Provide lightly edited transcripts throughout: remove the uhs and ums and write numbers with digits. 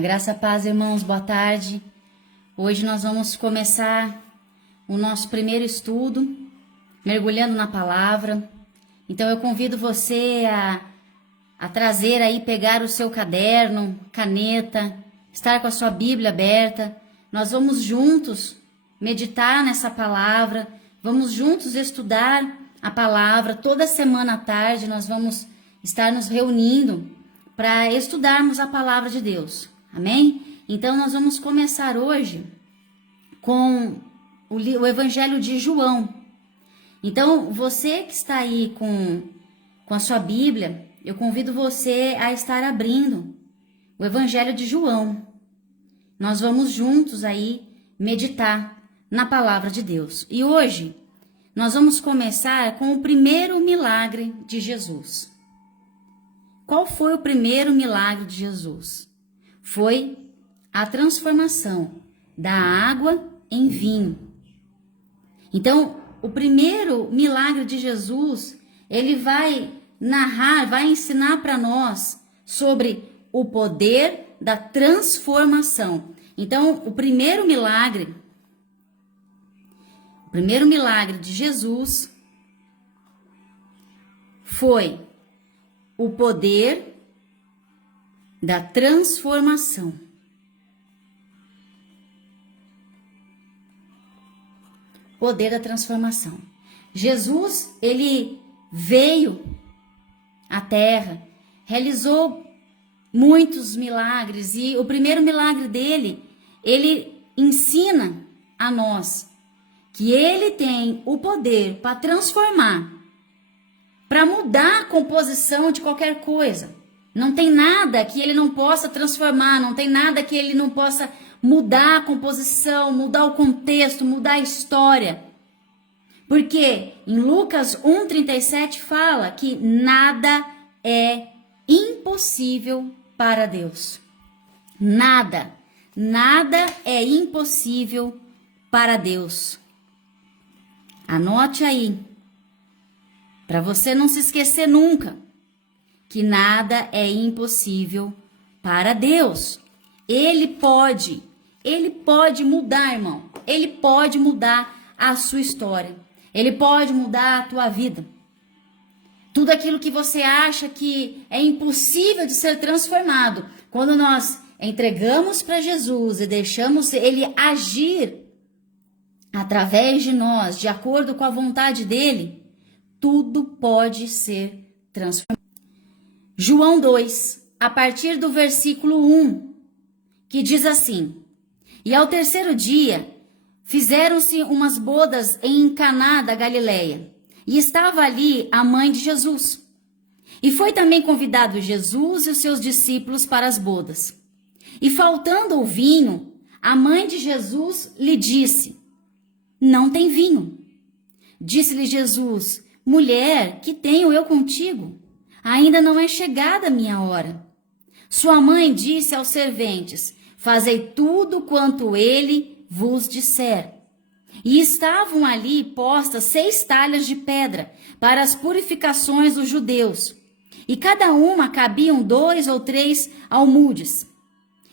A graça, a paz, irmãos, boa tarde. Hoje nós vamos começar o nosso primeiro estudo, mergulhando na palavra. Então eu convido você a trazer aí, pegar o seu caderno, caneta, estar com a sua Bíblia aberta. Nós vamos juntos meditar nessa palavra, vamos juntos estudar a palavra. Toda semana à tarde nós vamos estar nos reunindo para estudarmos a palavra de Deus. Amém? Então nós vamos começar hoje com o Evangelho de João. Então você que está aí com a sua Bíblia, eu convido você a estar abrindo o Evangelho de João. Nós vamos juntos aí meditar na palavra de Deus. E hoje nós vamos começar com o primeiro milagre de Jesus. Qual foi o primeiro milagre de Jesus? Foi a transformação da água em vinho. Então, o primeiro milagre de Jesus, ele vai narrar, vai ensinar para nós sobre o poder da transformação. Então, o primeiro milagre de Jesus foi o poder da transformação. Poder da transformação. Jesus, ele veio à terra, realizou muitos milagres e o primeiro milagre dele, ele ensina a nós que ele tem o poder para transformar, para mudar a composição de qualquer coisa. Não tem nada que ele não possa transformar, não tem nada que ele não possa mudar a composição, mudar o contexto, mudar a história. Porque em Lucas 1,37 fala que nada é impossível para Deus. Nada é impossível para Deus. Anote aí, para você não se esquecer nunca, que nada é impossível para Deus. Ele pode mudar, irmão. Ele pode mudar a sua história. Ele pode mudar a tua vida. Tudo aquilo que você acha que é impossível de ser transformado, quando nós entregamos para Jesus e deixamos ele agir através de nós, de acordo com a vontade dele, tudo pode ser transformado. João 2, a partir do versículo 1, que diz assim: E ao terceiro dia, fizeram-se umas bodas em Caná da Galileia, e estava ali a mãe de Jesus. E foi também convidado Jesus e os seus discípulos para as bodas. E faltando o vinho, a mãe de Jesus lhe disse: Não tem vinho. Disse-lhe Jesus: Mulher, que tenho eu contigo? Ainda não é chegada a minha hora. Sua mãe disse aos serventes: Fazei tudo quanto ele vos disser. E estavam ali postas 6 talhas de pedra para as purificações dos judeus, e cada uma cabiam 2 ou 3 almudes.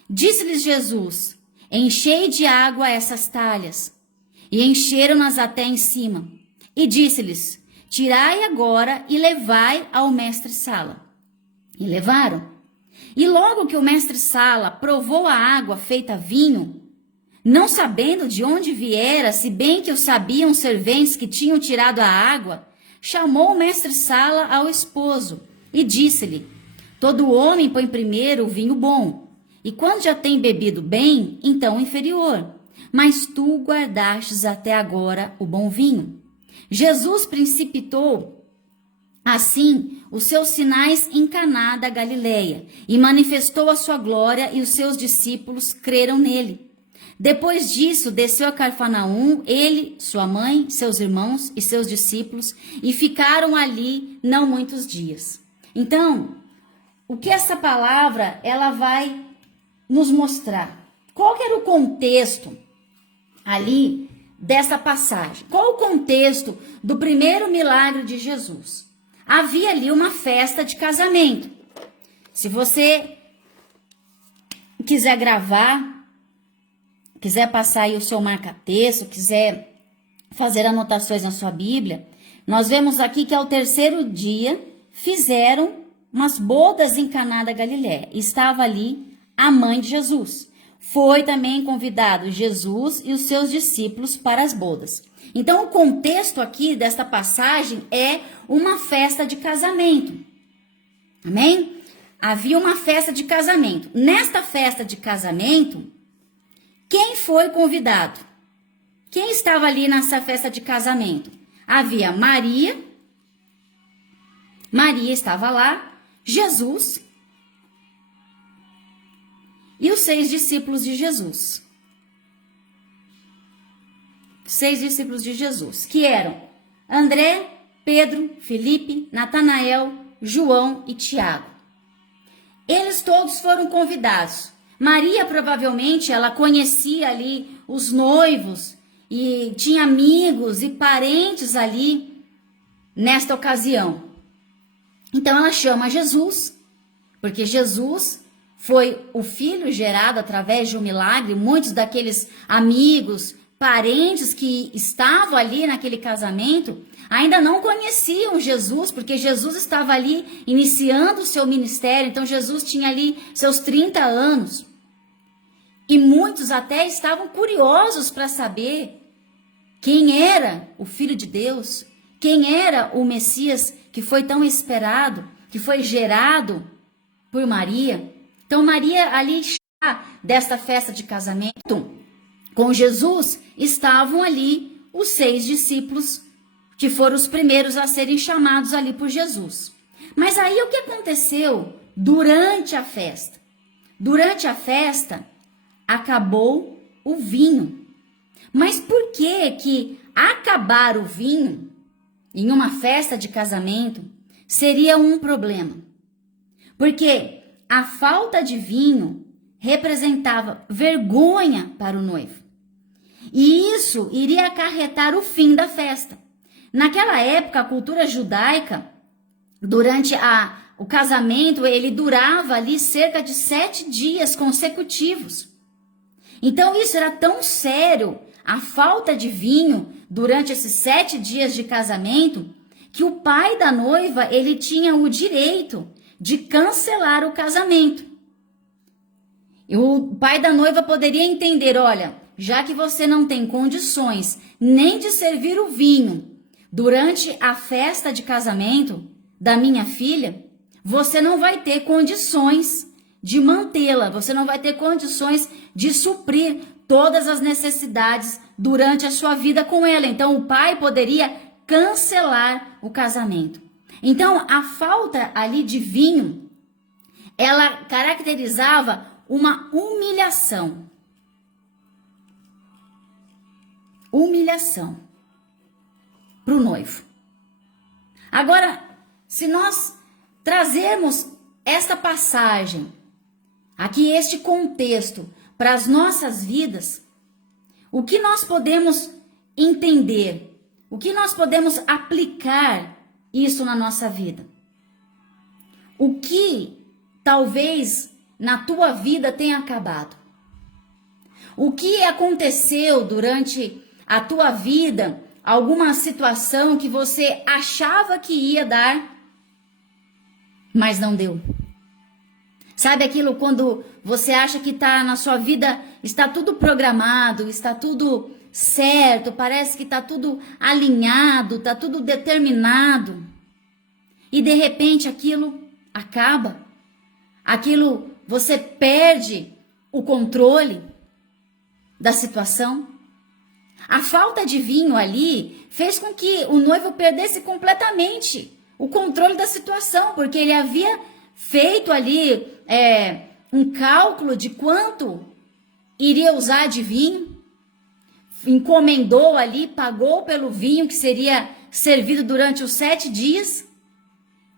Disse-lhes Jesus: Enchei de água essas talhas. E encheram-nas até em cima. E disse-lhes: Tirai agora e levai ao mestre-sala. E levaram. E logo que o mestre-sala provou a água feita vinho, não sabendo de onde viera, se bem que o sabiam os serventes que tinham tirado a água, chamou o mestre-sala ao esposo e disse-lhe: Todo homem põe primeiro o vinho bom, e quando já tem bebido bem, então o inferior. Mas tu guardastes até agora o bom vinho. Jesus precipitou, assim, os seus sinais em Caná da Galileia, e manifestou a sua glória, e os seus discípulos creram nele. Depois disso, desceu a Cafarnaum, ele, sua mãe, seus irmãos e seus discípulos, e ficaram ali não muitos dias. Então, o que essa palavra ela vai nos mostrar? Qual que era o contexto ali dessa passagem? Qual o contexto do primeiro milagre de Jesus? Havia ali uma festa de casamento. Se você quiser gravar, quiser passar aí o seu marca-texto, quiser fazer anotações na sua Bíblia, nós vemos aqui que ao terceiro dia fizeram umas bodas em Caná da Galiléia. Estava ali a mãe de Jesus. Foi também convidado Jesus e os seus discípulos para as bodas. Então, o contexto aqui desta passagem é uma festa de casamento. Amém? Havia uma festa de casamento. Nesta festa de casamento, quem foi convidado? Quem estava ali nessa festa de casamento? Havia Maria. Maria estava lá. Jesus e os 6 discípulos de Jesus. 6 discípulos de Jesus, que eram André, Pedro, Felipe, Natanael, João e Tiago. Eles todos foram convidados. Maria, provavelmente, ela conhecia ali os noivos e tinha amigos e parentes ali nesta ocasião. Então ela chama Jesus, porque Jesus foi o filho gerado através de um milagre. Muitos daqueles amigos, parentes que estavam ali naquele casamento ainda não conheciam Jesus, porque Jesus estava ali iniciando o seu ministério. Então Jesus tinha ali seus 30 anos. E muitos até estavam curiosos para saber quem era o Filho de Deus, quem era o Messias que foi tão esperado, que foi gerado por Maria. Então Maria ali desta festa de casamento com Jesus, estavam ali os 6 discípulos que foram os primeiros a serem chamados ali por Jesus. Mas aí o que aconteceu durante a festa? Durante a festa acabou o vinho. Mas por que acabar o vinho em uma festa de casamento seria um problema? Porque a falta de vinho representava vergonha para o noivo. E isso iria acarretar o fim da festa. Naquela época, a cultura judaica, durante o casamento, ele durava ali cerca de 7 dias consecutivos. Então isso era tão sério, a falta de vinho durante esses 7 dias de casamento, que o pai da noiva, ele tinha o direito de cancelar o casamento. E o pai da noiva poderia entender, olha, já que você não tem condições nem de servir o vinho durante a festa de casamento da minha filha, você não vai ter condições de mantê-la, você não vai ter condições de suprir todas as necessidades durante a sua vida com ela. Então o pai poderia cancelar o casamento. Então a falta ali de vinho, ela caracterizava uma humilhação. Humilhação para o noivo. Agora, se nós trazermos esta passagem, aqui este contexto, para as nossas vidas, o que nós podemos entender? O que nós podemos aplicar isso na nossa vida? O que talvez na tua vida tenha acabado? O que aconteceu durante a tua vida? Alguma situação que você achava que ia dar, mas não deu? Sabe aquilo quando você acha que tá na sua vida, está tudo programado, está tudo certo, parece que está tudo alinhado, está tudo determinado, e de repente aquilo acaba, aquilo você perde o controle da situação. A falta de vinho ali fez com que o noivo perdesse completamente o controle da situação, porque ele havia feito ali um cálculo de quanto iria usar de vinho, encomendou ali, pagou pelo vinho que seria servido durante os 7 dias,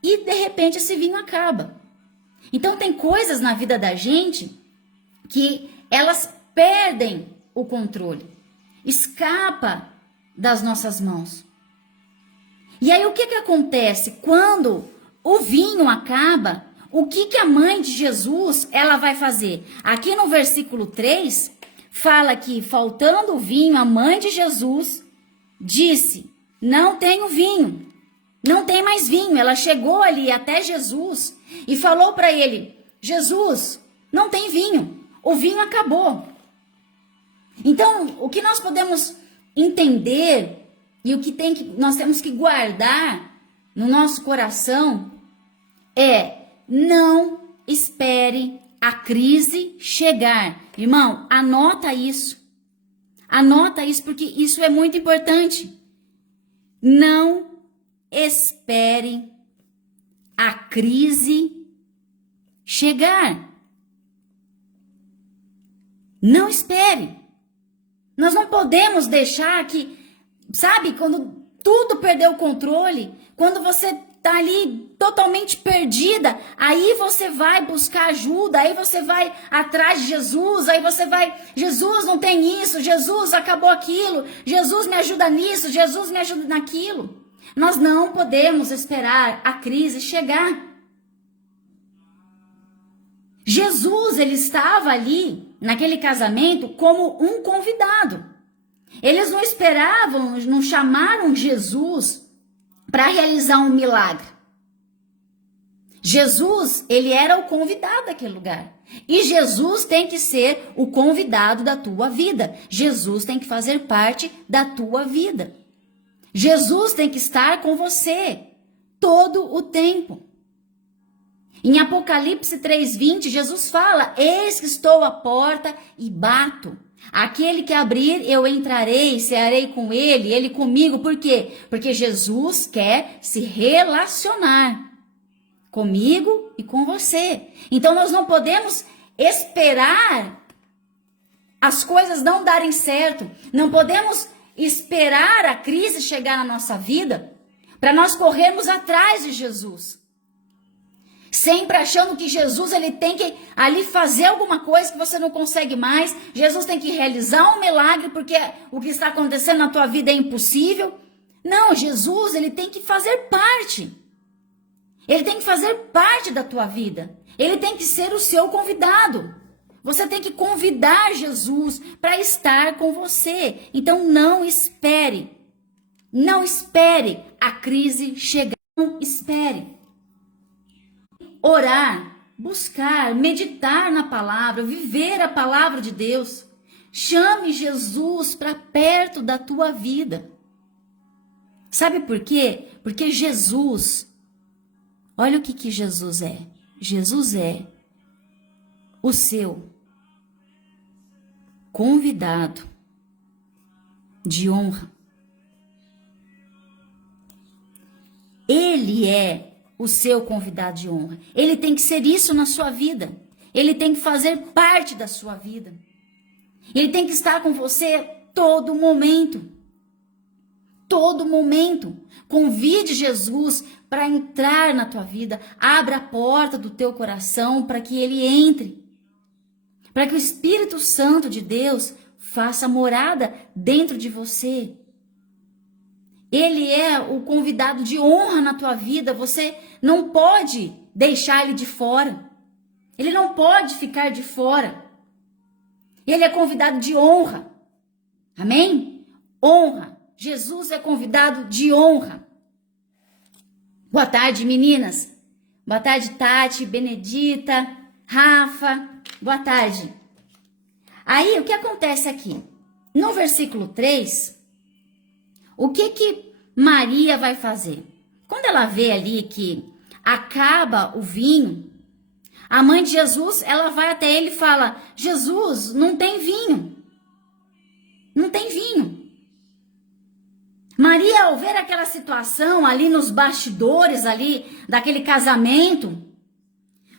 e de repente esse vinho acaba. Então tem coisas na vida da gente que elas perdem o controle, escapa das nossas mãos. E aí o que acontece? Quando o vinho acaba, o que a mãe de Jesus, ela vai fazer? Aqui no versículo 3, fala que, faltando o vinho, a mãe de Jesus disse, não tenho vinho, não tem mais vinho. Ela chegou ali até Jesus e falou para ele, Jesus, não tem vinho, o vinho acabou. Então, o que nós podemos entender e o que nós temos que guardar no nosso coração é: não espere a crise chegar. Irmão, anota isso. Anota isso porque isso é muito importante. Não espere a crise chegar. Não espere. Nós não podemos deixar que, sabe, quando tudo perdeu o controle, quando você tá ali totalmente perdida, aí você vai buscar ajuda, aí você vai atrás de Jesus, aí você vai, Jesus não tem isso, Jesus acabou aquilo, Jesus me ajuda nisso, Jesus me ajuda naquilo. Nós não podemos esperar a crise chegar. Jesus, ele estava ali, naquele casamento, como um convidado. Eles não esperavam, não chamaram Jesus para realizar um milagre. Jesus, ele era o convidado daquele lugar. E Jesus tem que ser o convidado da tua vida. Jesus tem que fazer parte da tua vida. Jesus tem que estar com você todo o tempo. Em Apocalipse 3:20, Jesus fala, eis que estou à porta e bato. Aquele que abrir, eu entrarei, cearei com ele, ele comigo. Por quê? Porque Jesus quer se relacionar comigo e com você. Então nós não podemos esperar as coisas não darem certo. Não podemos esperar a crise chegar na nossa vida para nós corrermos atrás de Jesus. Sempre achando que Jesus ele tem que ali fazer alguma coisa que você não consegue mais. Jesus tem que realizar um milagre porque o que está acontecendo na tua vida é impossível. Não, Jesus ele tem que fazer parte. Ele tem que fazer parte da tua vida. Ele tem que ser o seu convidado. Você tem que convidar Jesus para estar com você. Então não espere. Não espere a crise chegar. Não espere. Orar, buscar, meditar na palavra, viver a palavra de Deus. Chame Jesus para perto da tua vida. Sabe por quê? Porque Jesus, olha o que Jesus é. Jesus é o seu convidado de honra. Ele é o seu convidado de honra. Ele tem que ser isso na sua vida. Ele tem que fazer parte da sua vida. Ele tem que estar com você todo momento. Todo momento. Convide Jesus para entrar na tua vida. Abra a porta do teu coração para que ele entre. Para que o Espírito Santo de Deus faça morada dentro de você. Ele é o convidado de honra na tua vida. Você não pode deixar ele de fora. Ele não pode ficar de fora. Ele é convidado de honra. Amém? Honra. Jesus é convidado de honra. Boa tarde, meninas. Boa tarde, Tati, Benedita, Rafa. Boa tarde. Aí, o que acontece aqui? No versículo 3... o que Maria vai fazer? Quando ela vê ali que acaba o vinho, a mãe de Jesus, ela vai até ele e fala, Jesus, não tem vinho. Não tem vinho. Maria, ao ver aquela situação ali nos bastidores ali daquele casamento,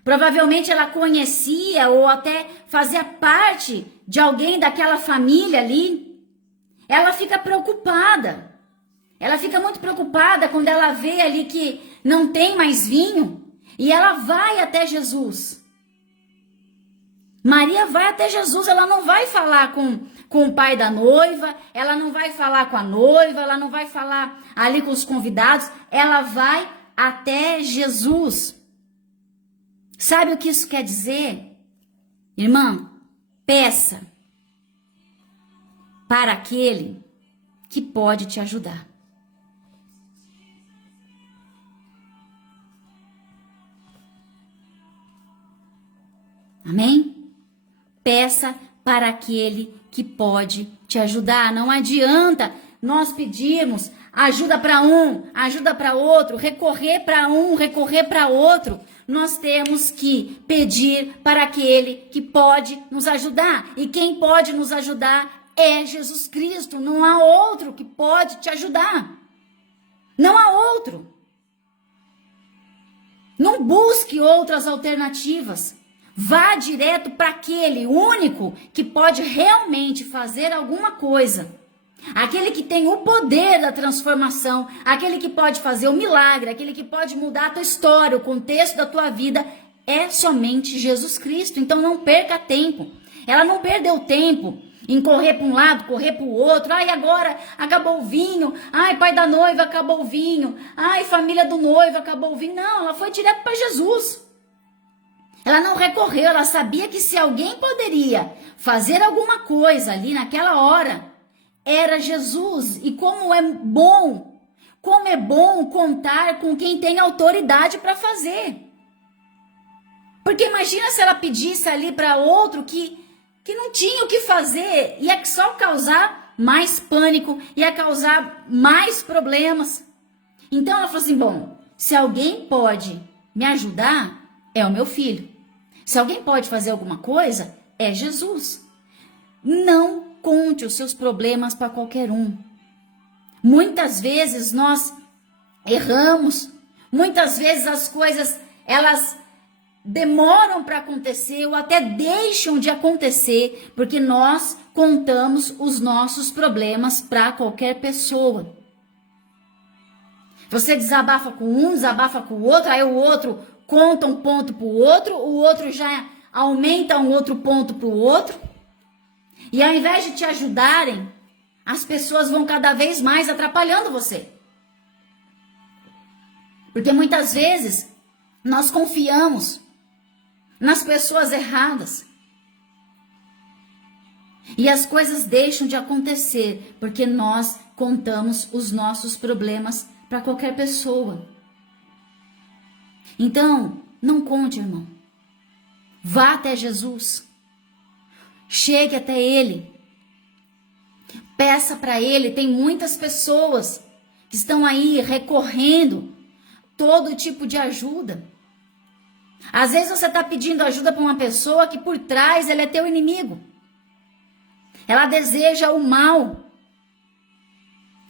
provavelmente ela conhecia ou até fazia parte de alguém daquela família ali. Ela fica preocupada. Ela fica muito preocupada quando ela vê ali que não tem mais vinho. E ela vai até Jesus. Maria vai até Jesus. Ela não vai falar com o pai da noiva. Ela não vai falar com a noiva. Ela não vai falar ali com os convidados. Ela vai até Jesus. Sabe o que isso quer dizer? Irmã, peça para aquele que pode te ajudar. Amém? Peça para aquele que pode te ajudar. Não adianta nós pedirmos ajuda para um, ajuda para outro, recorrer para um, recorrer para outro. Nós temos que pedir para aquele que pode nos ajudar. E quem pode nos ajudar é Jesus Cristo. Não há outro que pode te ajudar. Não há outro. Não busque outras alternativas. Vá direto para aquele único que pode realmente fazer alguma coisa. Aquele que tem o poder da transformação, aquele que pode fazer o milagre, aquele que pode mudar a tua história, o contexto da tua vida, é somente Jesus Cristo. Então não perca tempo. Ela não perdeu tempo em correr para um lado, correr para o outro. Ai, agora acabou o vinho. Ai, pai da noiva, acabou o vinho. Ai, família do noivo, acabou o vinho. Não, ela foi direto para Jesus. Ela não recorreu, ela sabia que se alguém poderia fazer alguma coisa ali naquela hora, era Jesus. E como é bom contar com quem tem autoridade para fazer. Porque imagina se ela pedisse ali para outro que não tinha o que fazer, ia só causar mais pânico, ia causar mais problemas. Então ela falou assim, bom, se alguém pode me ajudar, é o meu filho. Se alguém pode fazer alguma coisa, é Jesus. Não conte os seus problemas para qualquer um. Muitas vezes nós erramos, muitas vezes as coisas, elas demoram para acontecer ou até deixam de acontecer, porque nós contamos os nossos problemas para qualquer pessoa. Você desabafa com um, desabafa com o outro, aí o outro conta um ponto para o outro já aumenta um outro ponto para o outro. E ao invés de te ajudarem, as pessoas vão cada vez mais atrapalhando você. Porque muitas vezes nós confiamos nas pessoas erradas. E as coisas deixam de acontecer porque nós contamos os nossos problemas para qualquer pessoa. Então, não conte, irmão. Vá até Jesus. Chegue até Ele. Peça para Ele. Tem muitas pessoas que estão aí recorrendo todo tipo de ajuda. Às vezes você está pedindo ajuda para uma pessoa que por trás ela é teu inimigo. Ela deseja o mal.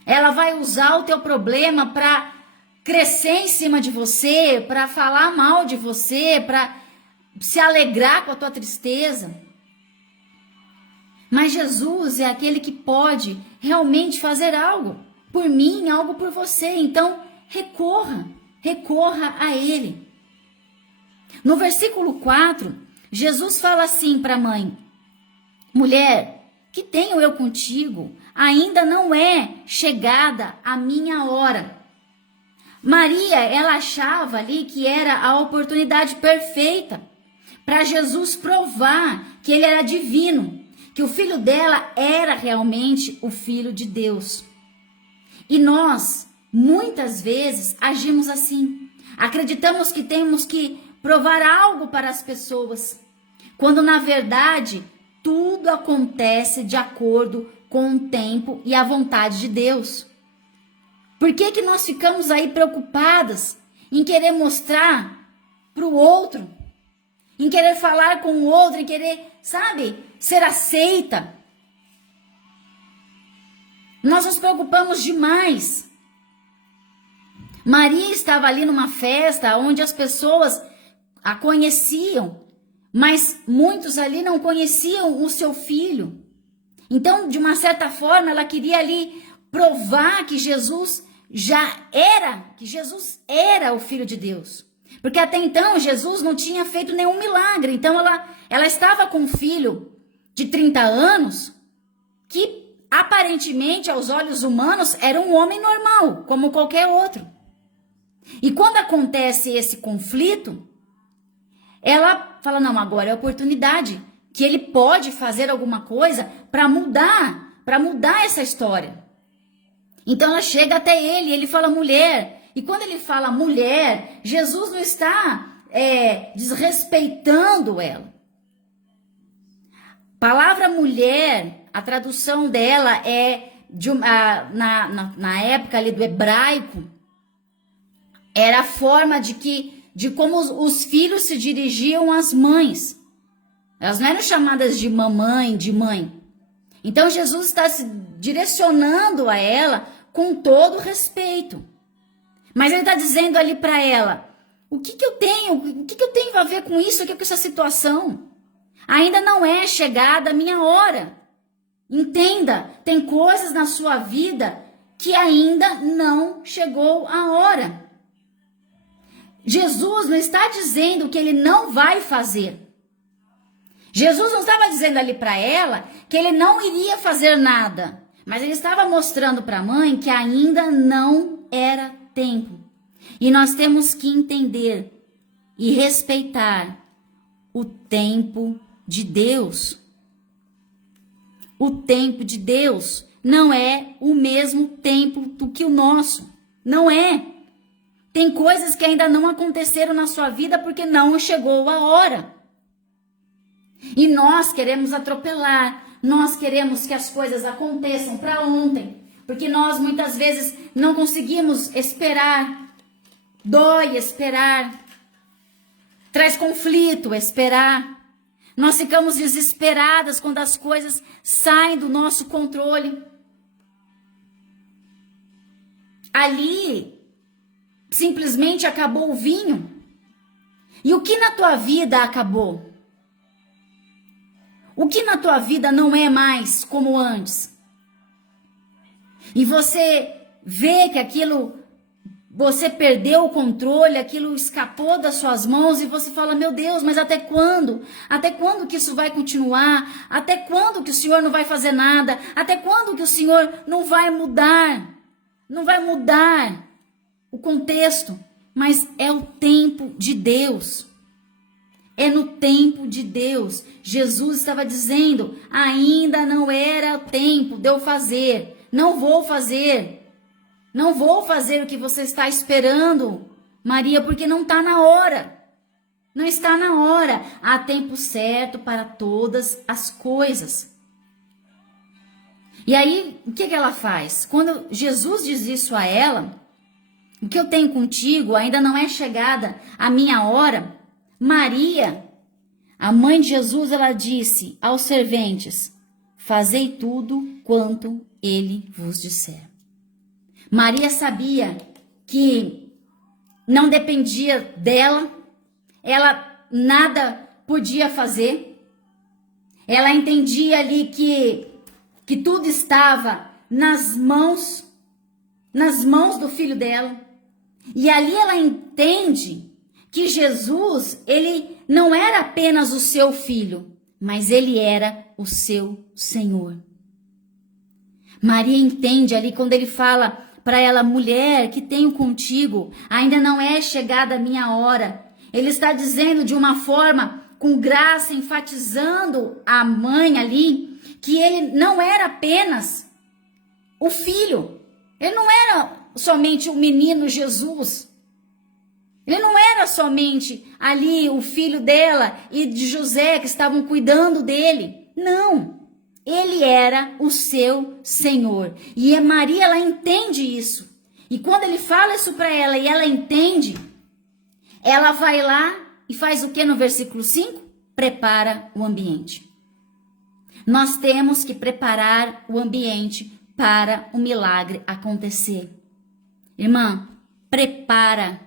Ela vai usar o teu problema para crescer em cima de você, para falar mal de você, para se alegrar com a tua tristeza. Mas Jesus é aquele que pode realmente fazer algo por mim, algo por você. Então, recorra a Ele. No versículo 4, Jesus fala assim para a mãe: mulher, que tenho eu contigo? Ainda não é chegada a minha hora. Maria, ela achava ali que era a oportunidade perfeita para Jesus provar que ele era divino, que o filho dela era realmente o filho de Deus. E nós, muitas vezes, agimos assim. Acreditamos que temos que provar algo para as pessoas, quando na verdade tudo acontece de acordo com o tempo e a vontade de Deus. Por que nós ficamos aí preocupadas em querer mostrar para o outro, em querer falar com o outro, em querer, ser aceita? Nós nos preocupamos demais. Maria estava ali numa festa onde as pessoas a conheciam, mas muitos ali não conheciam o seu filho. Então, de uma certa forma, ela queria ali provar que Jesus era o Filho de Deus. Porque até então Jesus não tinha feito nenhum milagre. Então ela estava com um filho de 30 anos que aparentemente aos olhos humanos era um homem normal, como qualquer outro. E quando acontece esse conflito, ela fala, não, agora é a oportunidade, que ele pode fazer alguma coisa para mudar essa história. Então ela chega até ele fala mulher, e quando ele fala mulher, Jesus não está desrespeitando ela. Palavra mulher, a tradução dela é, na época ali do hebraico, era a forma de como os filhos se dirigiam às mães. Elas não eram chamadas de mamãe, de mãe. Então Jesus está se direcionando a ela com todo respeito. Mas ele está dizendo ali para ela, o que eu tenho a ver com isso aqui, com essa situação? Ainda não é chegada a minha hora. Entenda, tem coisas na sua vida que ainda não chegou a hora. Jesus não está dizendo que ele não vai fazer. Jesus não estava dizendo ali para ela que ele não iria fazer nada, mas ele estava mostrando para a mãe que ainda não era tempo. E nós temos que entender e respeitar o tempo de Deus. O tempo de Deus não é o mesmo tempo do que o nosso. Não é. Tem coisas que ainda não aconteceram na sua vida porque não chegou a hora. E nós queremos atropelar, nós queremos que as coisas aconteçam para ontem, porque nós muitas vezes não conseguimos esperar. Dói esperar, traz conflito esperar. Nós ficamos desesperadas quando as coisas saem do nosso controle. Ali, simplesmente acabou o vinho. E o que na tua vida acabou? O que na tua vida não é mais como antes? E você vê que aquilo, você perdeu o controle, aquilo escapou das suas mãos e você fala, meu Deus, mas até quando? Até quando que isso vai continuar? Até quando que o Senhor não vai fazer nada? Até quando que o Senhor não vai mudar? Não vai mudar o contexto, mas é o tempo de Deus. É no tempo de Deus. Jesus estava dizendo, ainda não era o tempo de eu fazer. Não vou fazer. Não vou fazer o que você está esperando, Maria, porque não está na hora. Não está na hora. Há tempo certo para todas as coisas. E aí, o que ela faz? Quando Jesus diz isso a ela, o que eu tenho contigo ainda não é chegada a minha hora. Maria, a mãe de Jesus, ela disse aos serventes, fazei tudo quanto ele vos disser. Maria sabia que não dependia dela, ela nada podia fazer. Ela entendia ali que tudo estava nas mãos do filho dela. E ali ela entende que Jesus, ele não era apenas o seu filho, mas ele era o seu Senhor. Maria entende ali quando ele fala para ela, mulher, que tenho contigo, ainda não é chegada a minha hora. Ele está dizendo de uma forma, com graça, enfatizando a mãe ali, que ele não era apenas o filho. Ele não era somente o menino Jesus. Ele não era somente ali o filho dela e de José que estavam cuidando dele. Não. Ele era o seu Senhor. E a Maria, ela entende isso. E quando ele fala isso para ela e ela entende, ela vai lá e faz o que no versículo 5? Prepara o ambiente. Nós temos que preparar o ambiente para o milagre acontecer. Irmã, prepara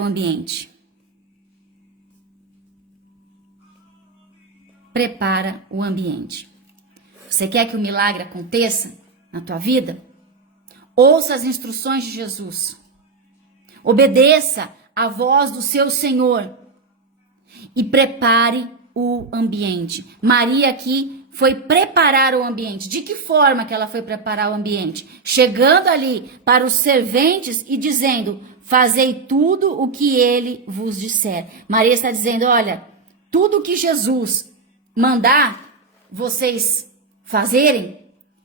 o ambiente. Prepara o ambiente. Você quer que o milagre aconteça na tua vida? Ouça as instruções de Jesus. Obedeça a voz do seu Senhor. E prepare o ambiente. Maria aqui foi preparar o ambiente. De que forma que ela foi preparar o ambiente? Chegando ali para os serventes e dizendo, fazei tudo o que ele vos disser. Maria está dizendo, olha, tudo que Jesus mandar vocês fazerem,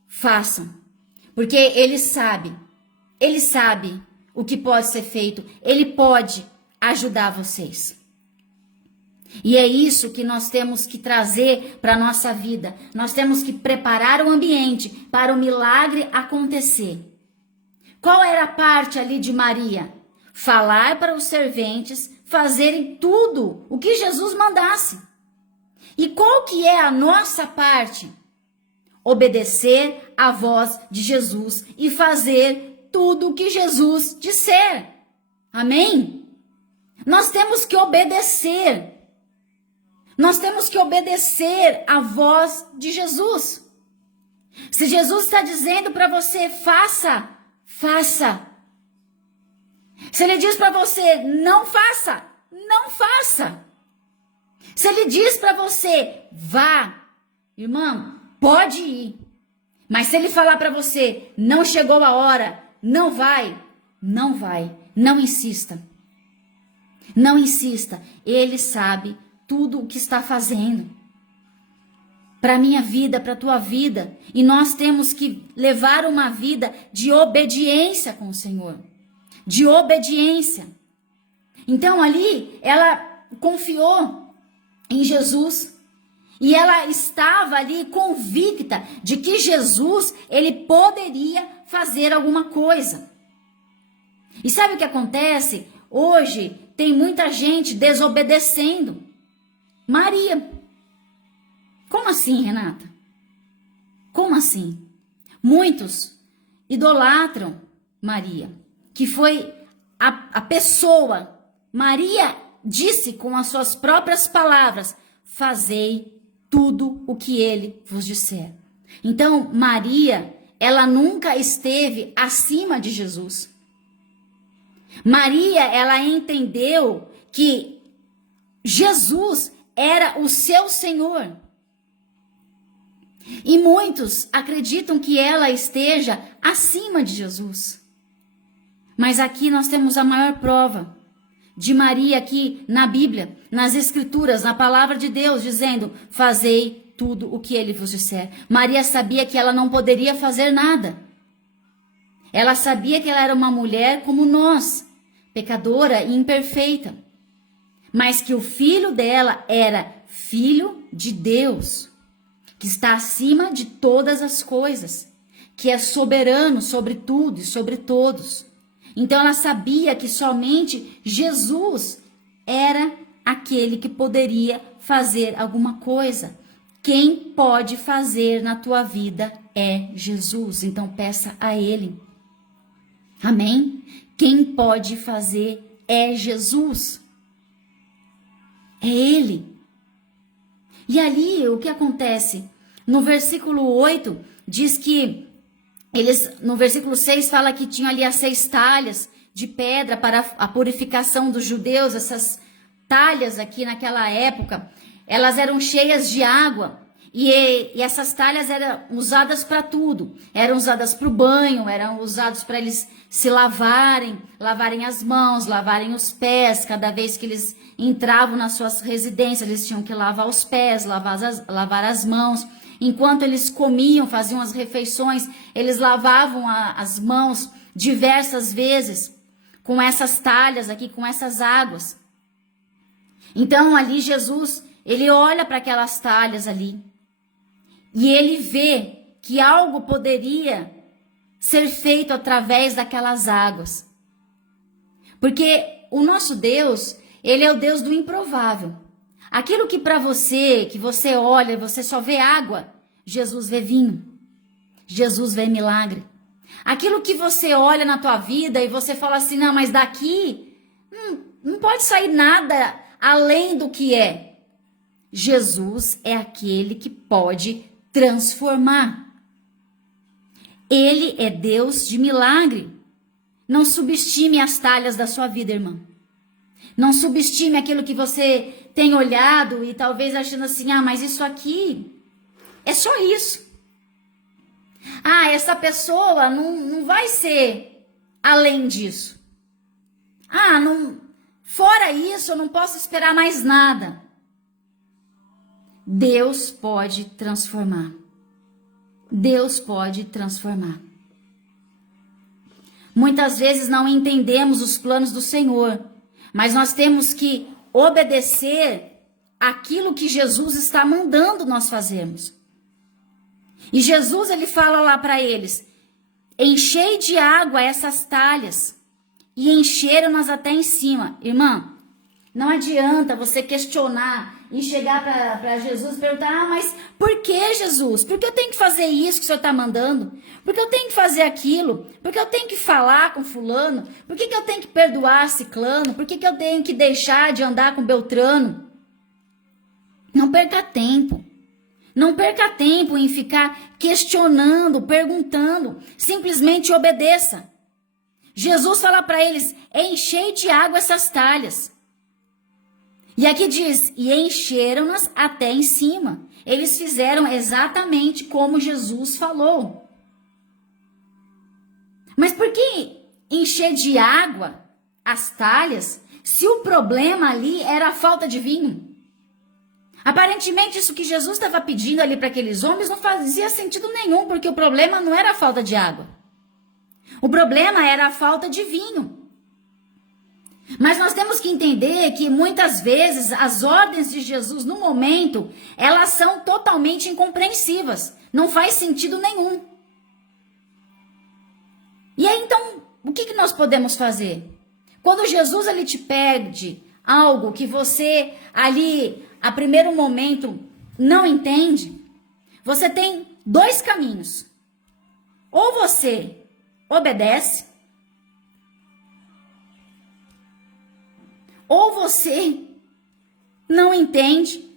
façam. Porque ele sabe o que pode ser feito, ele pode ajudar vocês. E é isso que nós temos que trazer para a nossa vida. Nós temos que preparar o ambiente para o milagre acontecer. Qual era a parte ali de Maria? Falar para os serventes fazerem tudo o que Jesus mandasse. E qual que é a nossa parte? Obedecer à voz de Jesus e fazer tudo o que Jesus disser. Amém? Nós temos que obedecer. Nós temos que obedecer à voz de Jesus. Se Jesus está dizendo para você, faça, faça. Se ele diz para você, não faça, não faça. Se ele diz para você, vá, irmão, pode ir. Mas se ele falar para você, não chegou a hora, não vai, não vai. Não insista. Não insista. Ele sabe tudo o que está fazendo. Para a minha vida, para a tua vida. E nós temos que levar uma vida de obediência com o Senhor. De obediência. Então ali, ela confiou em Jesus. E ela estava ali convicta de que Jesus, ele poderia fazer alguma coisa. E sabe o que acontece? Hoje tem muita gente desobedecendo. Maria. Como assim, Renata? Como assim? Muitos idolatram Maria, que foi a pessoa. Maria disse com as suas próprias palavras, fazei tudo o que ele vos disser. Então, Maria, ela nunca esteve acima de Jesus. Maria, ela entendeu que Jesus era o seu Senhor. E muitos acreditam que ela esteja acima de Jesus. Mas aqui nós temos a maior prova de Maria aqui na Bíblia, nas Escrituras, na palavra de Deus, dizendo, fazei tudo o que ele vos disser. Maria sabia que ela não poderia fazer nada. Ela sabia que ela era uma mulher como nós, pecadora e imperfeita. Mas que o filho dela era filho de Deus, que está acima de todas as coisas, que é soberano sobre tudo e sobre todos. Então ela sabia que somente Jesus era aquele que poderia fazer alguma coisa. Quem pode fazer na tua vida é Jesus. Então peça a Ele. Amém? Quem pode fazer é Jesus. É Ele. E ali o que acontece? No versículo 8 diz que no versículo 6 fala que tinha ali as 6 talhas de pedra para a purificação dos judeus. Essas talhas aqui naquela época, elas eram cheias de água. E essas talhas eram usadas para tudo. Eram usadas para o banho, eram usadas para eles se lavarem as mãos, lavarem os pés. Cada vez que eles entravam nas suas residências, eles tinham que lavar os pés, lavar as mãos. Enquanto eles comiam, faziam as refeições, eles lavavam as mãos diversas vezes com essas talhas aqui, com essas águas. Então ali Jesus, ele olha para aquelas talhas ali e ele vê que algo poderia ser feito através daquelas águas. Porque o nosso Deus, ele é o Deus do improvável. Aquilo que para você, que você olha, você só vê água, Jesus vê vinho. Jesus vê milagre. Aquilo que você olha na tua vida e você fala assim, não, mas daqui não pode sair nada além do que é. Jesus é aquele que pode transformar. Ele é Deus de milagre. Não subestime as talhas da sua vida, irmã. Não subestime aquilo que você tem olhado e talvez achando assim, mas isso aqui é só isso. Essa pessoa não vai ser além disso. não, fora isso, eu não posso esperar mais nada. Deus pode transformar. Deus pode transformar. Muitas vezes não entendemos os planos do Senhor, mas nós temos que obedecer aquilo que Jesus está mandando nós fazermos. E Jesus, ele fala lá para eles: enchei de água essas talhas. E encheram-nas até em cima. Irmã, não adianta você questionar e chegar para Jesus e perguntar: mas por que, Jesus? Por que eu tenho que fazer isso que o Senhor está mandando? Por que eu tenho que fazer aquilo? Por que eu tenho que falar com fulano? Por que eu tenho que perdoar ciclano? Por que eu tenho que deixar de andar com Beltrano? Não perca tempo. Não perca tempo em ficar questionando, perguntando. Simplesmente obedeça. Jesus fala para eles: enchei de água essas talhas. E aqui diz: e encheram-nas até em cima. Eles fizeram exatamente como Jesus falou. Mas por que encher de água as talhas se o problema ali era a falta de vinho? Aparentemente, isso que Jesus estava pedindo ali para aqueles homens não fazia sentido nenhum, porque o problema não era a falta de água. O problema era a falta de vinho. Mas nós temos que entender que muitas vezes as ordens de Jesus no momento, elas são totalmente incompreensivas. Não faz sentido nenhum. E aí então, o que nós podemos fazer? Quando Jesus ali te pede algo que você ali, a primeiro momento, não entende, você tem dois caminhos. Ou você obedece, ou você não entende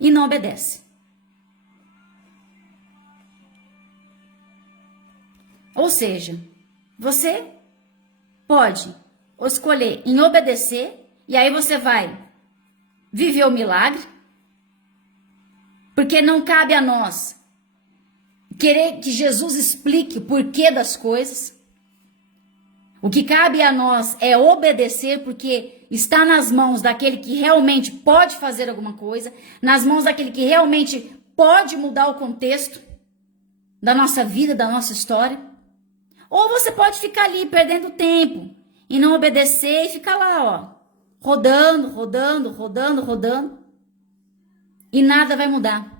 e não obedece. Ou seja, você pode escolher em obedecer, e aí você vai viver o milagre, porque não cabe a nós querer que Jesus explique o porquê das coisas. O que cabe a nós é obedecer, porque está nas mãos daquele que realmente pode fazer alguma coisa, nas mãos daquele que realmente pode mudar o contexto da nossa vida, da nossa história. Ou você pode ficar ali perdendo tempo e não obedecer e ficar lá, ó, rodando, e nada vai mudar.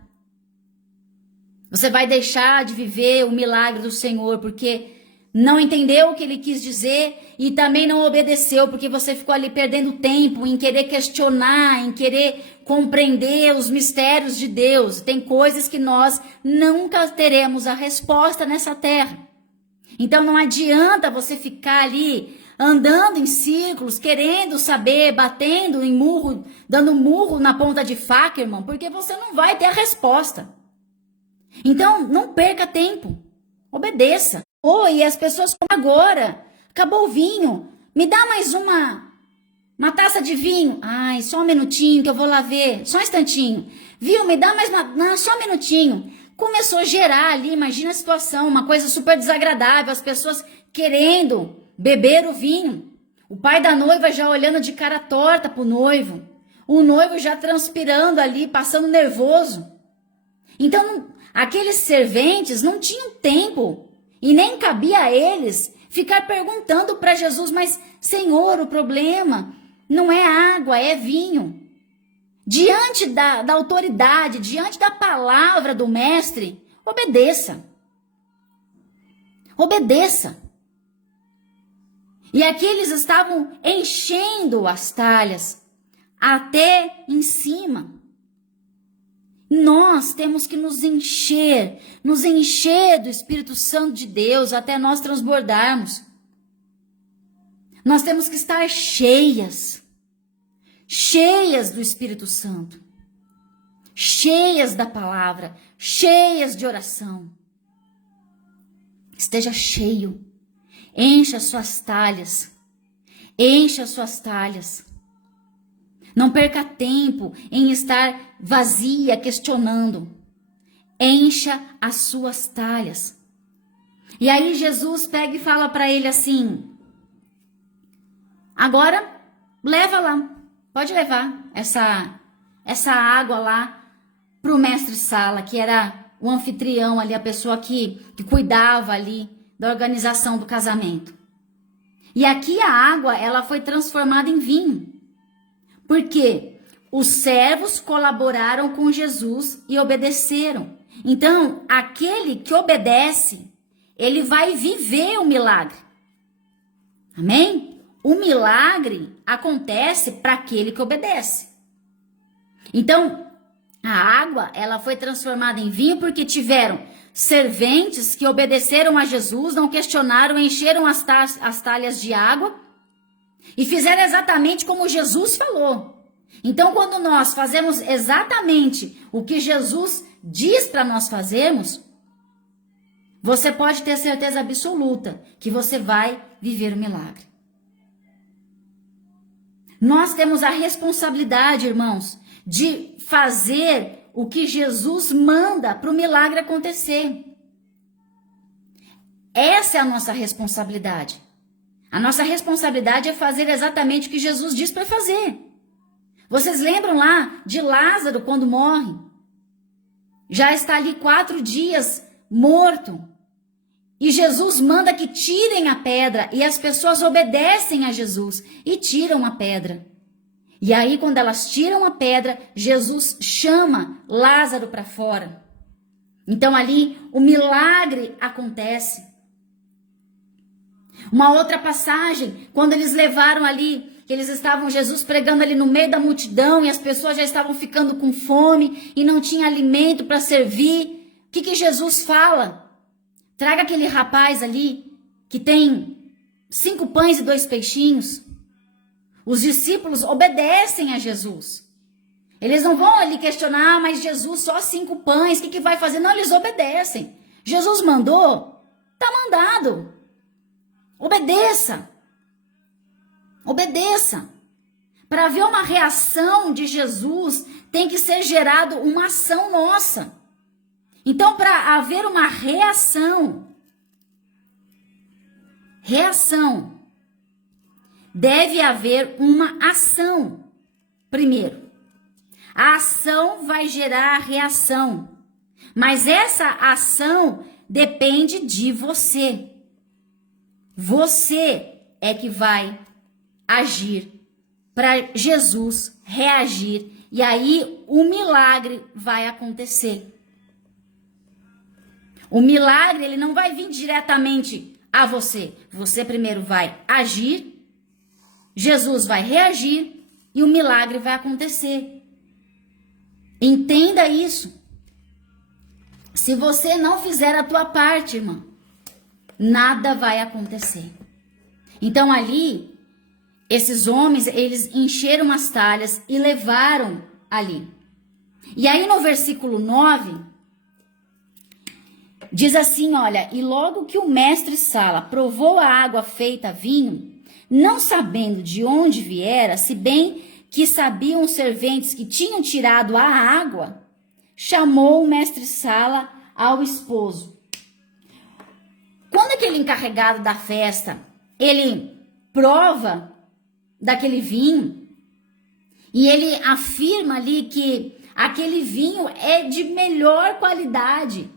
Você vai deixar de viver o milagre do Senhor porque não entendeu o que ele quis dizer e também não obedeceu, porque você ficou ali perdendo tempo em querer questionar, em querer compreender os mistérios de Deus. Tem coisas que nós nunca teremos a resposta nessa terra. Então não adianta você ficar ali andando em círculos, querendo saber, batendo em murro, dando murro na ponta de faca, irmão, porque você não vai ter a resposta. Então não perca tempo, obedeça. E as pessoas falam: agora, acabou o vinho, me dá mais uma taça de vinho. Ai, só um minutinho que eu vou lá ver, só um instantinho. Viu, me dá mais uma, não, só um minutinho. Começou a gerar ali, imagina a situação, uma coisa super desagradável, as pessoas querendo beber o vinho. O pai da noiva já olhando de cara torta pro noivo. O noivo já transpirando ali, passando nervoso. Então, aqueles serventes não tinham tempo. E nem cabia a eles ficar perguntando para Jesus: mas Senhor, o problema não é água, é vinho. Diante da autoridade, diante da palavra do mestre, obedeça. Obedeça. E aqui eles estavam enchendo as talhas até em cima. Nós temos que nos encher do Espírito Santo de Deus até nós transbordarmos. Nós temos que estar cheias do Espírito Santo, cheias da palavra, cheias de oração. Esteja cheio, encha suas talhas, Não perca tempo em estar vazia, questionando. Encha as suas talhas. E aí Jesus pega e fala para ele assim: agora leva lá, pode levar essa água lá pro mestre Sala, que era o anfitrião ali, a pessoa que cuidava ali da organização do casamento. E aqui a água, ela foi transformada em vinho. Por quê? Os servos colaboraram com Jesus e obedeceram. Então, aquele que obedece, ele vai viver o milagre. Amém? O milagre acontece para aquele que obedece. Então, a água, ela foi transformada em vinho porque tiveram serventes que obedeceram a Jesus, não questionaram, encheram as talhas de água e fizeram exatamente como Jesus falou. Então, quando nós fazemos exatamente o que Jesus diz para nós fazermos, você pode ter certeza absoluta que você vai viver o milagre. Nós temos a responsabilidade, irmãos, de fazer o que Jesus manda para o milagre acontecer. Essa é a nossa responsabilidade. A nossa responsabilidade é fazer exatamente o que Jesus diz para fazer. Vocês lembram lá de Lázaro quando morre? Já está ali 4 dias morto. E Jesus manda que tirem a pedra. E as pessoas obedecem a Jesus e tiram a pedra. E aí, quando elas tiram a pedra, Jesus chama Lázaro para fora. Então ali o milagre acontece. Uma outra passagem, quando eles levaram ali, que eles estavam, Jesus pregando ali no meio da multidão e as pessoas já estavam ficando com fome e não tinha alimento para servir. O que Jesus fala? Traga aquele rapaz ali que tem 5 pães e 2 peixinhos. Os discípulos obedecem a Jesus. Eles não vão ali questionar, mas Jesus só 5 pães, o que vai fazer? Não, eles obedecem. Jesus mandou, tá mandado. Obedeça. Obedeça. Para haver uma reação de Jesus, tem que ser gerado uma ação nossa. Então, para haver uma reação, deve haver uma ação. Primeiro, a ação vai gerar a reação, mas essa ação depende de você. Você é que vai agir para Jesus reagir e aí o milagre vai acontecer. O milagre, ele não vai vir diretamente a você. Você primeiro vai agir, Jesus vai reagir e o milagre vai acontecer. Entenda isso. Se você não fizer a tua parte, irmão, nada vai acontecer. Então ali, esses homens, eles encheram as talhas e levaram ali. E aí no versículo 9... diz assim, olha, e logo que o mestre Sala provou a água feita vinho, não sabendo de onde viera, se bem que sabiam os serventes que tinham tirado a água, chamou o mestre Sala ao esposo. Quando aquele encarregado da festa, ele prova daquele vinho, e ele afirma ali que aquele vinho é de melhor qualidade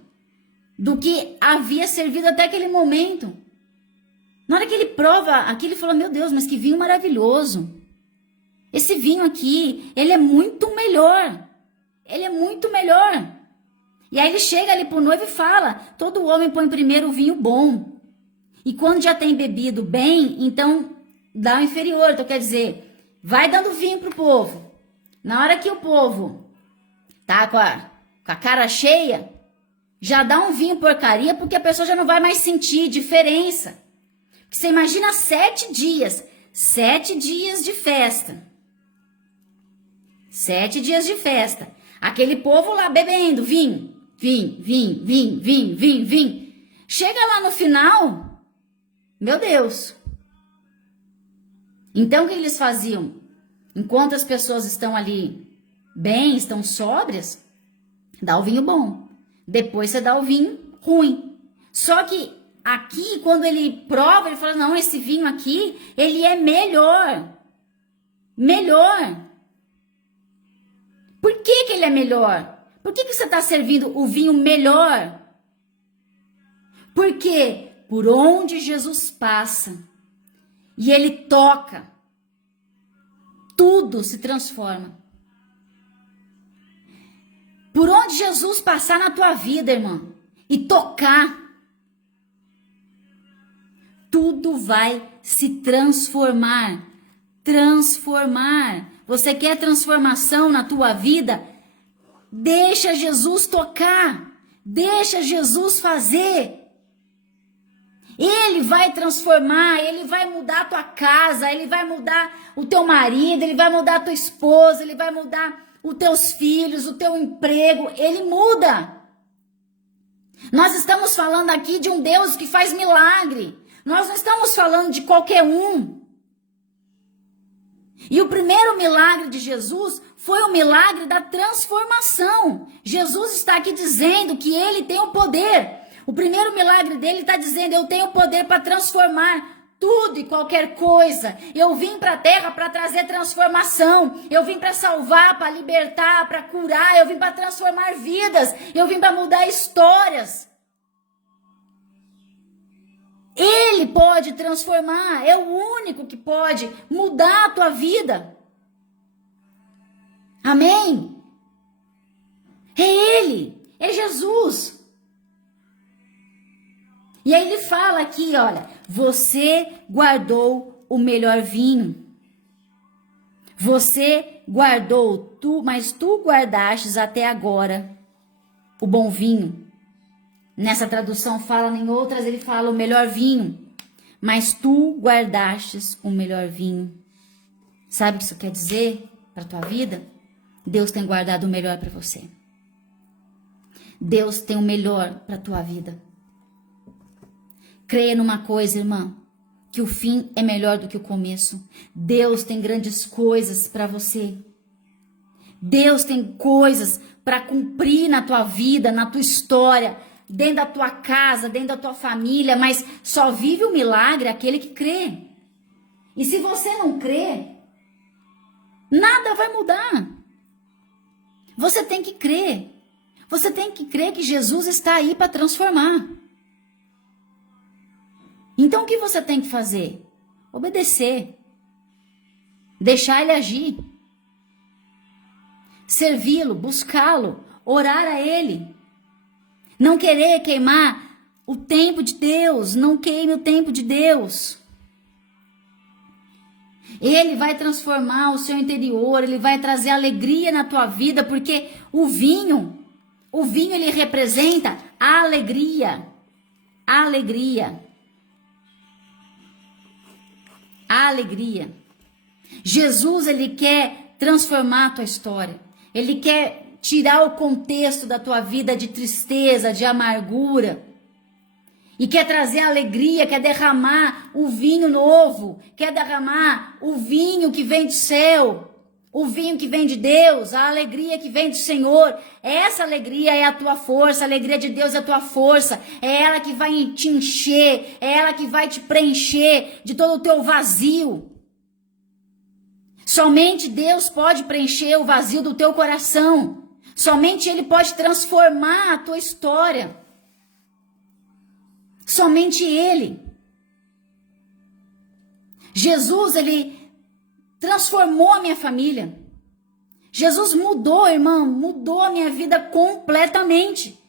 do que havia servido até aquele momento. Na hora que ele prova aqui, ele fala, meu Deus, mas que vinho maravilhoso. Esse vinho aqui, ele é muito melhor. Ele é muito melhor. E aí ele chega ali pro noivo e fala, todo homem põe primeiro o vinho bom. E quando já tem bebido bem, então dá o inferior. Então quer dizer, vai dando vinho pro povo. Na hora que o povo tá com a cara cheia, já dá um vinho porcaria, porque a pessoa já não vai mais sentir diferença. Você imagina 7 dias. 7 dias de festa. 7 dias de festa. Aquele povo lá bebendo vinho. Vinho. Chega lá no final, meu Deus. Então o que eles faziam? Enquanto as pessoas estão ali bem, estão sóbrias, dá o vinho bom. Depois você dá o vinho ruim. Só que aqui, quando ele prova, ele fala, não, esse vinho aqui, ele é melhor. Melhor. Por que ele é melhor? Por que você está servindo o vinho melhor? Porque por onde Jesus passa e ele toca, tudo se transforma. Por onde Jesus passar na tua vida, irmão, e tocar, tudo vai se transformar. Transformar. Você quer transformação na tua vida? Deixa Jesus tocar. Deixa Jesus fazer. Ele vai transformar, ele vai mudar a tua casa, ele vai mudar o teu marido, ele vai mudar a tua esposa, ele vai mudar os teus filhos, o teu emprego, ele muda. Nós estamos falando aqui de um Deus que faz milagre. Nós não estamos falando de qualquer um. E o primeiro milagre de Jesus foi o milagre da transformação. Jesus está aqui dizendo que ele tem o poder. O primeiro milagre dele está dizendo, eu tenho o poder para transformar tudo e qualquer coisa. Eu vim para a terra para trazer transformação. Eu vim para salvar, para libertar, para curar. Eu vim para transformar vidas. Eu vim para mudar histórias. Ele pode transformar, é o único que pode mudar a tua vida. Amém? É Ele, é Jesus. E aí ele fala aqui, olha, você guardou o melhor vinho. Você guardou, mas tu guardastes até agora o bom vinho. Nessa tradução fala, em outras ele fala o melhor vinho. Mas tu guardastes o melhor vinho. Sabe o que isso quer dizer para a tua vida? Deus tem guardado o melhor para você. Deus tem o melhor para a tua vida. Creia numa coisa, irmã, que o fim é melhor do que o começo. Deus tem grandes coisas para você. Deus tem coisas para cumprir na tua vida, na tua história, dentro da tua casa, dentro da tua família, mas só vive o milagre aquele que crê. E se você não crê, nada vai mudar. Você tem que crer. Você tem que crer que Jesus está aí para transformar. Então o que você tem que fazer? Obedecer. Deixar ele agir. Servi-lo, buscá-lo, orar a ele. Não querer queimar o tempo de Deus. Não queime o tempo de Deus. Ele vai transformar o seu interior. Ele vai trazer alegria na tua vida. Porque o vinho ele representa a alegria. A alegria. A alegria. Jesus, ele quer transformar a tua história. Ele quer tirar o contexto da tua vida de tristeza, de amargura. E quer trazer alegria, quer derramar o vinho novo, quer derramar o vinho que vem do céu, o vinho que vem de Deus, a alegria que vem do Senhor. Essa alegria é a tua força, a alegria de Deus é a tua força, é ela que vai te encher, é ela que vai te preencher de todo o teu vazio. Somente Deus pode preencher o vazio do teu coração. Somente Ele pode transformar a tua história. Somente Ele. Jesus, Ele transformou a minha família. Jesus mudou, irmão, mudou a minha vida completamente.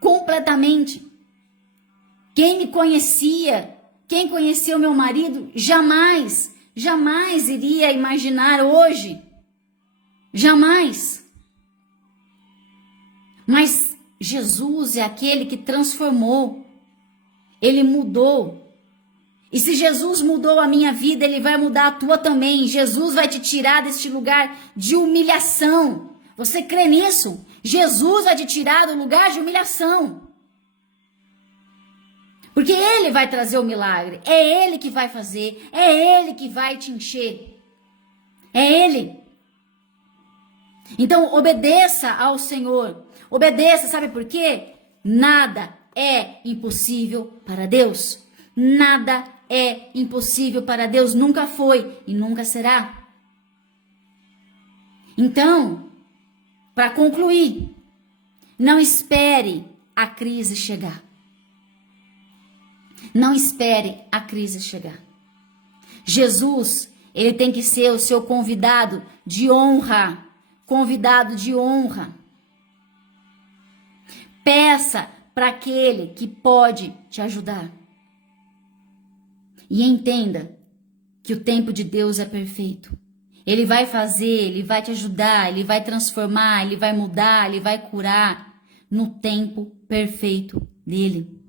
Completamente. Quem me conhecia, quem conhecia o meu marido, jamais iria imaginar hoje. Jamais. Mas Jesus é aquele que transformou. Ele mudou. E se Jesus mudou a minha vida, Ele vai mudar a tua também. Jesus vai te tirar deste lugar de humilhação. Você crê nisso? Jesus vai te tirar do lugar de humilhação. Porque Ele vai trazer o milagre. É Ele que vai fazer. É Ele que vai te encher. É Ele. Então, obedeça ao Senhor. Obedeça, sabe por quê? Nada é impossível para Deus. Nada é impossível para Deus, nunca foi e nunca será. Então, para concluir, não espere a crise chegar. Não espere a crise chegar. Jesus, ele tem que ser o seu convidado de honra. Convidado de honra. Peça para aquele que pode te ajudar. E entenda que o tempo de Deus é perfeito. Ele vai fazer, ele vai te ajudar, ele vai transformar, ele vai mudar, ele vai curar no tempo perfeito dele.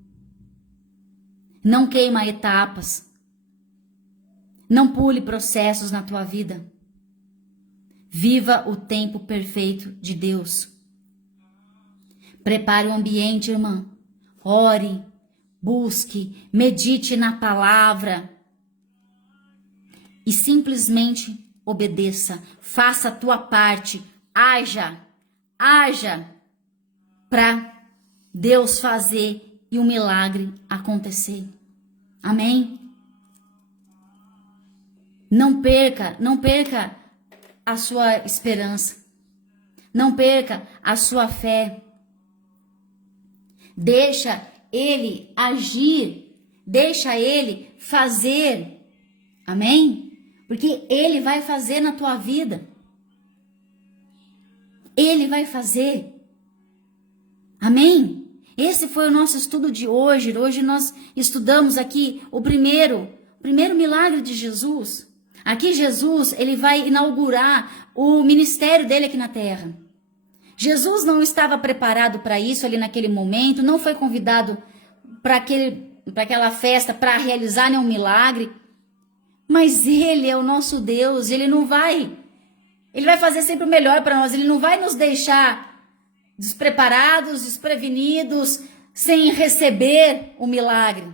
Não queima etapas. Não pule processos na tua vida. Viva o tempo perfeito de Deus. Prepare o ambiente, irmã. Ore, busque, medite na palavra e simplesmente obedeça. Faça a tua parte. Haja para Deus fazer e o milagre acontecer. Amém? Não perca a sua esperança. Não perca a sua fé. Deixa ele agir, deixa ele fazer. Amém? Porque ele vai fazer na tua vida. Ele vai fazer. Amém? Esse foi o nosso estudo de hoje. Hoje nós estudamos aqui o primeiro milagre de Jesus. Aqui Jesus, ele vai inaugurar o ministério dele aqui na terra. Jesus não estava preparado para isso ali naquele momento, não foi convidado para aquela festa para realizar nenhum milagre. Mas ele é o nosso Deus, ele vai fazer sempre o melhor para nós, ele não vai nos deixar despreparados, desprevenidos, sem receber o milagre.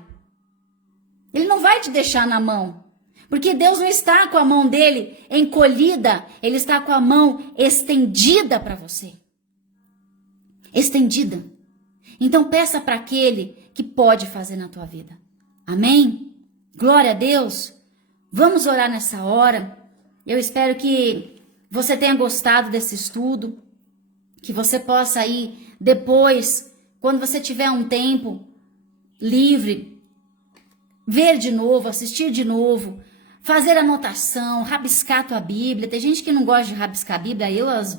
Ele não vai te deixar na mão, porque Deus não está com a mão dele encolhida, ele está com a mão estendida para você. Estendida. Então peça para aquele que pode fazer na tua vida. Amém? Glória a Deus. Vamos orar nessa hora. Eu espero que você tenha gostado desse estudo, que você possa aí depois, quando você tiver um tempo livre, ver de novo, assistir de novo, fazer anotação, rabiscar a tua Bíblia. Tem gente que não gosta de rabiscar a Bíblia,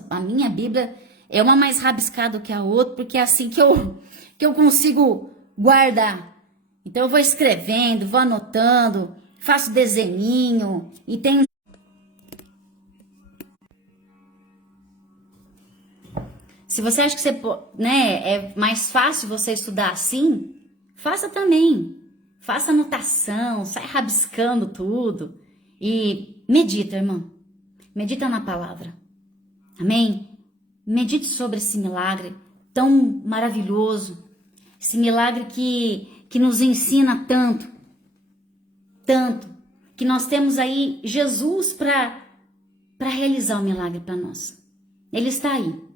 a minha Bíblia é uma mais rabiscada que a outra, porque é assim que eu consigo guardar. Então eu vou escrevendo, vou anotando, faço desenhinho e tem... Se você acha que é mais fácil você estudar assim, faça também. Faça anotação, sai rabiscando tudo e medita, irmão. Medita na palavra. Amém? Medite sobre esse milagre tão maravilhoso. Esse milagre que nos ensina tanto. Que nós temos aí Jesus para realizar o milagre para nós. Ele está aí.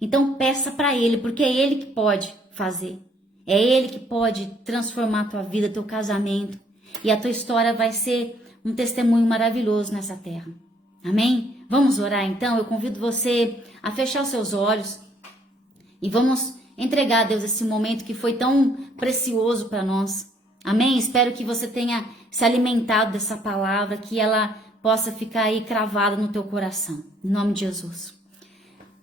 Então peça para ele, porque é ele que pode fazer. É ele que pode transformar a tua vida, teu casamento. E a tua história vai ser um testemunho maravilhoso nessa terra. Amém? Vamos orar então? Eu convido você a fechar os seus olhos. E vamos entregar a Deus esse momento que foi tão precioso para nós. Amém? Espero que você tenha se alimentado dessa palavra, que ela possa ficar aí cravada no teu coração. Em nome de Jesus.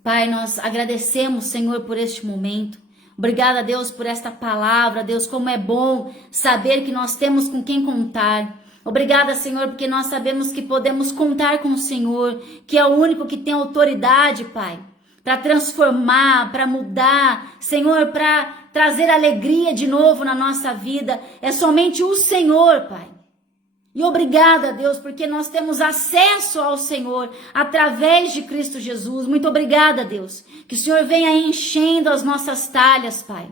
Pai, nós agradecemos, Senhor, por este momento. Obrigada, Deus, por esta palavra. Deus, como é bom saber que nós temos com quem contar. Obrigada, Senhor, porque nós sabemos que podemos contar com o Senhor, que é o único que tem autoridade, Pai, para transformar, para mudar, Senhor, para trazer alegria de novo na nossa vida. É somente o Senhor, Pai. E obrigada, Deus, porque nós temos acesso ao Senhor através de Cristo Jesus. Muito obrigada, Deus. Que o Senhor venha enchendo as nossas talhas, Pai.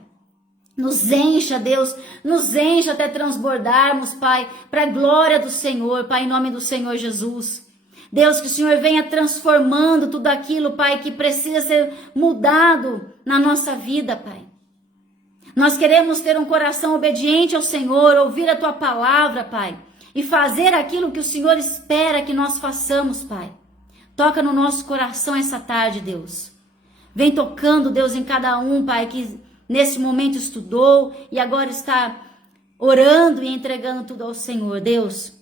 Nos encha, Deus, nos encha até transbordarmos, Pai, para a glória do Senhor, Pai, em nome do Senhor Jesus. Deus, que o Senhor venha transformando tudo aquilo, Pai, que precisa ser mudado na nossa vida, Pai. Nós queremos ter um coração obediente ao Senhor, ouvir a tua palavra, Pai, e fazer aquilo que o Senhor espera que nós façamos, Pai. Toca no nosso coração essa tarde, Deus. Vem tocando, Deus, em cada um, Pai, que nesse momento estudou e agora está orando e entregando tudo ao Senhor. Deus,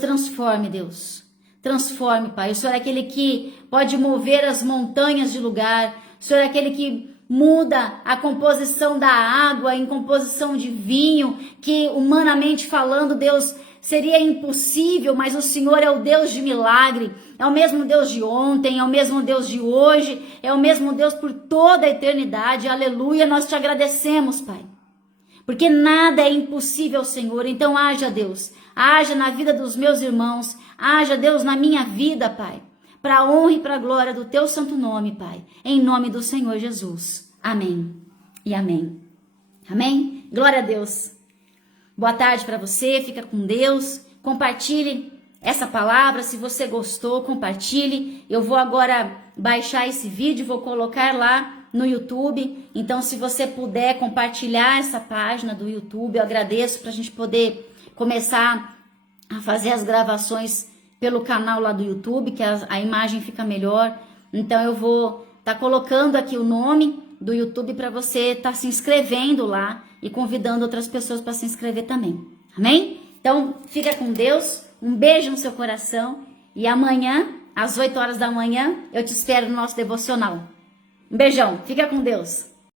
transforme, Deus. Transforme, Pai. O Senhor é aquele que pode mover as montanhas de lugar. O Senhor é aquele que muda a composição da água em composição de vinho, que humanamente falando, Deus, seria impossível, mas o Senhor é o Deus de milagre, é o mesmo Deus de ontem, é o mesmo Deus de hoje, é o mesmo Deus por toda a eternidade. Aleluia, nós te agradecemos, Pai, porque nada é impossível, Senhor. Então haja, Deus, haja na vida dos meus irmãos, haja, Deus, na minha vida, Pai, para a honra e para a glória do teu santo nome, Pai, em nome do Senhor Jesus. Amém e amém. Amém? Glória a Deus. Boa tarde para você, fica com Deus, compartilhe essa palavra, se você gostou, compartilhe. Eu vou agora baixar esse vídeo, vou colocar lá no YouTube, então se você puder compartilhar essa página do YouTube, eu agradeço, para a gente poder começar a fazer as gravações pelo canal lá do YouTube, que a imagem fica melhor. Então eu vou estar colocando aqui o nome do YouTube para você estar se inscrevendo lá e convidando outras pessoas para se inscrever também. Amém? Então fica com Deus, um beijo no seu coração e amanhã, às 8 horas da manhã, eu te espero no nosso devocional. Um beijão, fica com Deus.